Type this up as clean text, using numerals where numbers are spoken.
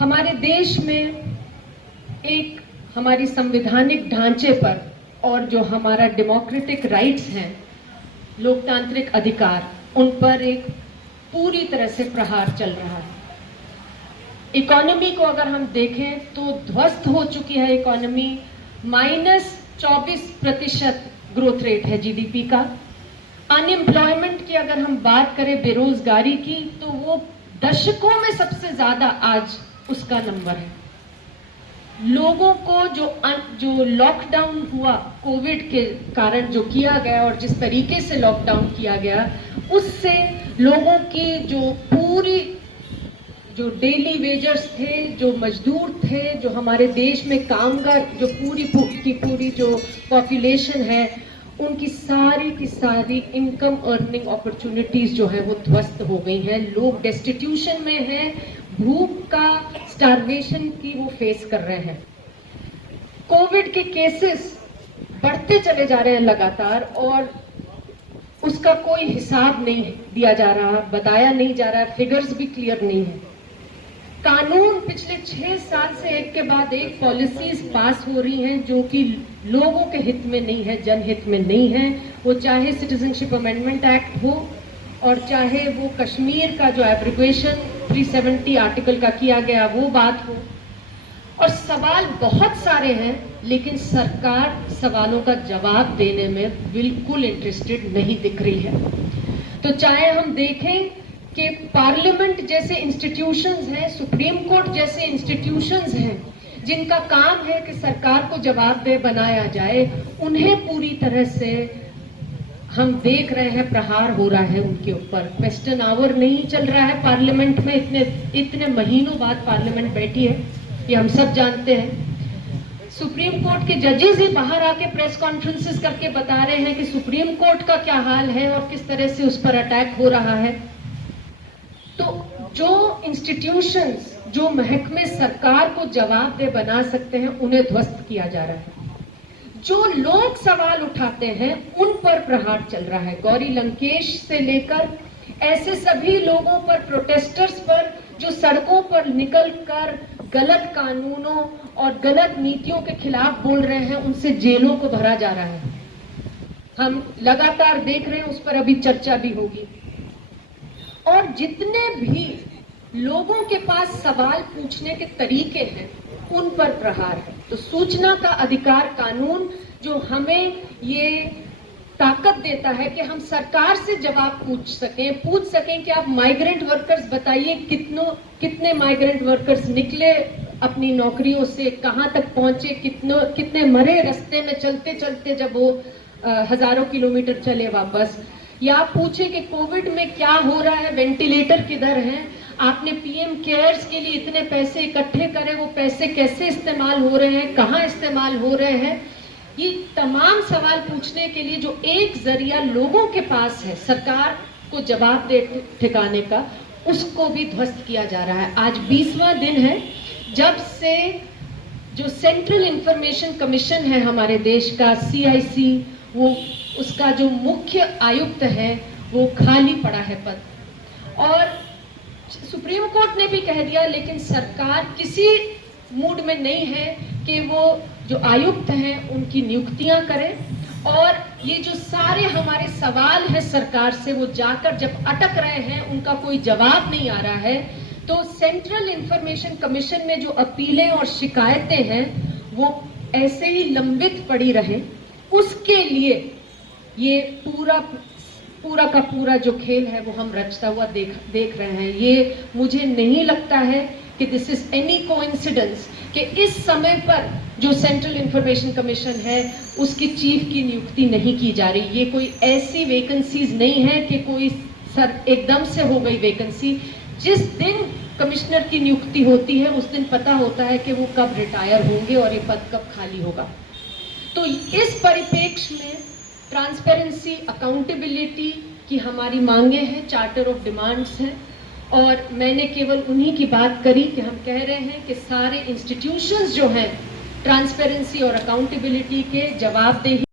हमारे देश में एक हमारी संवैधानिक ढांचे पर और जो हमारा डेमोक्रेटिक राइट्स हैं, लोकतांत्रिक अधिकार, उन पर एक पूरी तरह से प्रहार चल रहा है। इकोनॉमी को अगर हम देखें तो ध्वस्त हो चुकी है इकोनॉमी। -24% ग्रोथ रेट है जीडीपी का। अनएम्प्लॉयमेंट की अगर हम बात करें, बेरोजगारी की, तो वो दशकों में सबसे ज्यादा आज उसका नंबर है। लोगों को जो लॉकडाउन हुआ कोविड के कारण जो किया गया और जिस तरीके से लॉकडाउन किया गया, उससे लोगों की जो डेली वेजर्स थे, जो मजदूर थे, जो हमारे देश में कामगार, जो पूरी जो पॉपुलेशन है, उनकी सारी की सारी इनकम अर्निंग अपॉर्चुनिटीज जो है वो ध्वस्त हो गई हैं। लोग डेस्टिट्यूशन में हैं, भूख का, स्टारवेशन की वो फेस कर रहे हैं। कोविड के केसेस बढ़ते चले जा रहे हैं लगातार और उसका कोई हिसाब नहीं दिया जा रहा, बताया नहीं जा रहा, फिगर्स भी क्लियर नहीं है। कानून पिछले 6 साल से एक के बाद एक पॉलिसीज पास हो रही हैं जो कि लोगों के हित में नहीं है, जनहित में नहीं है। वो चाहे सिटीजनशिप अमेंडमेंट एक्ट हो और चाहे वो कश्मीर का जो एब्रिगेशन 370 आर्टिकल का किया गया वो बात हो। और सवाल बहुत सारे हैं, लेकिन सरकार सवालों का जवाब देने में बिल्कुल इंटरेस्टेड नहीं दिख रही है। तो चाहे हम देखें कि पार्लियामेंट जैसे इंस्टीट्यूशंस हैं, सुप्रीम कोर्ट जैसे इंस्टीट्यूशंस हैं, जिनका काम है कि सरकार को जवाबदेह बनाया जाए, उन्हें पूरी तरह से हम देख रहे हैं प्रहार हो रहा है उनके ऊपर। क्वेश्चन आवर नहीं चल रहा है पार्लियामेंट में, इतने महीनों बाद पार्लियामेंट बैठी है, ये हम सब जानते हैं। सुप्रीम कोर्ट के जजेस ही बाहर आके प्रेस कॉन्फ्रेंसेस करके बता रहे हैं कि सुप्रीम कोर्ट का क्या हाल है और किस तरह से उस पर अटैक हो रहा है। तो जो इंस्टीट्यूशंस, जो महकमे सरकार को जवाबदेह बना सकते हैं, उन्हें ध्वस्त किया जा रहा है। जो लोग सवाल उठाते हैं उन पर प्रहार चल रहा है। गौरी लंकेश से लेकर ऐसे सभी लोगों पर, प्रोटेस्टर्स पर, जो सड़कों पर निकलकर गलत कानूनों और गलत नीतियों के खिलाफ बोल रहे हैं, उनसे जेलों को भरा जा रहा है। हम लगातार देख रहे हैं, उस पर अभी चर्चा भी होगी। और जितने भी लोगों के पास सवाल पूछने के तरीके हैं, उन पर प्रहार है। तो सूचना का अधिकार कानून जो हमें ये ताकत देता है कि हम सरकार से जवाब पूछ सकें कि आप माइग्रेंट वर्कर्स बताइए, कितने माइग्रेंट वर्कर्स निकले अपनी नौकरियों से, कहां तक पहुंचे, कितने मरे रास्ते में चलते चलते, जब वो हजारों किलोमीटर चले वापस। या आप पूछें कि कोविड में क्या हो रहा है, वेंटिलेटर किधर हैं, आपने पीएम केयर्स के लिए इतने पैसे इकट्ठे करे, वो पैसे कैसे इस्तेमाल हो रहे हैं, कहाँ इस्तेमाल हो रहे हैं। ये तमाम सवाल पूछने के लिए जो एक जरिया लोगों के पास है सरकार को जवाब दे ठिकाने का, उसको भी ध्वस्त किया जा रहा है। आज 20वां दिन है जब से जो सेंट्रल इंफॉर्मेशन कमीशन है हमारे देश का, CIC, वो उसका जो मुख्य आयुक्त है वो खाली पड़ा है पद। और सुप्रीम कोर्ट ने भी कह दिया, लेकिन सरकार किसी मूड में नहीं है कि वो जो आयुक्त हैं उनकी नियुक्तियां करें। और ये जो सारे हमारे सवाल हैं सरकार से, वो जाकर जब अटक रहे हैं, उनका कोई जवाब नहीं आ रहा है, तो सेंट्रल इंफॉर्मेशन कमीशन में जो अपीलें और शिकायतें हैं वो ऐसे ही लंबित पड़ी रहे। उसके लिए ये पूरा का पूरा जो खेल है वो हम रचता हुआ देख रहे हैं। ये मुझे नहीं लगता है कि दिस इज एनी कोइंसिडेंस कि इस समय पर जो सेंट्रल इंफॉर्मेशन कमीशन है उसकी चीफ की नियुक्ति नहीं की जा रही। ये कोई ऐसी वैकेंसीज नहीं है कि कोई एकदम से हो गई वैकेंसी। जिस दिन कमिश्नर की नियुक्ति होती है उस दिन पता होता है कि वो कब रिटायर होंगे और ये पद कब खाली होगा। तो इस परिप्रेक्ष्य में ट्रांसपेरेंसी, अकाउंटेबिलिटी की हमारी मांगे हैं, चार्टर ऑफ डिमांड्स हैं। और मैंने केवल उन्हीं की बात करी कि हम कह रहे हैं कि सारे इंस्टीट्यूशंस जो हैं ट्रांसपेरेंसी और अकाउंटेबिलिटी के जवाबदेही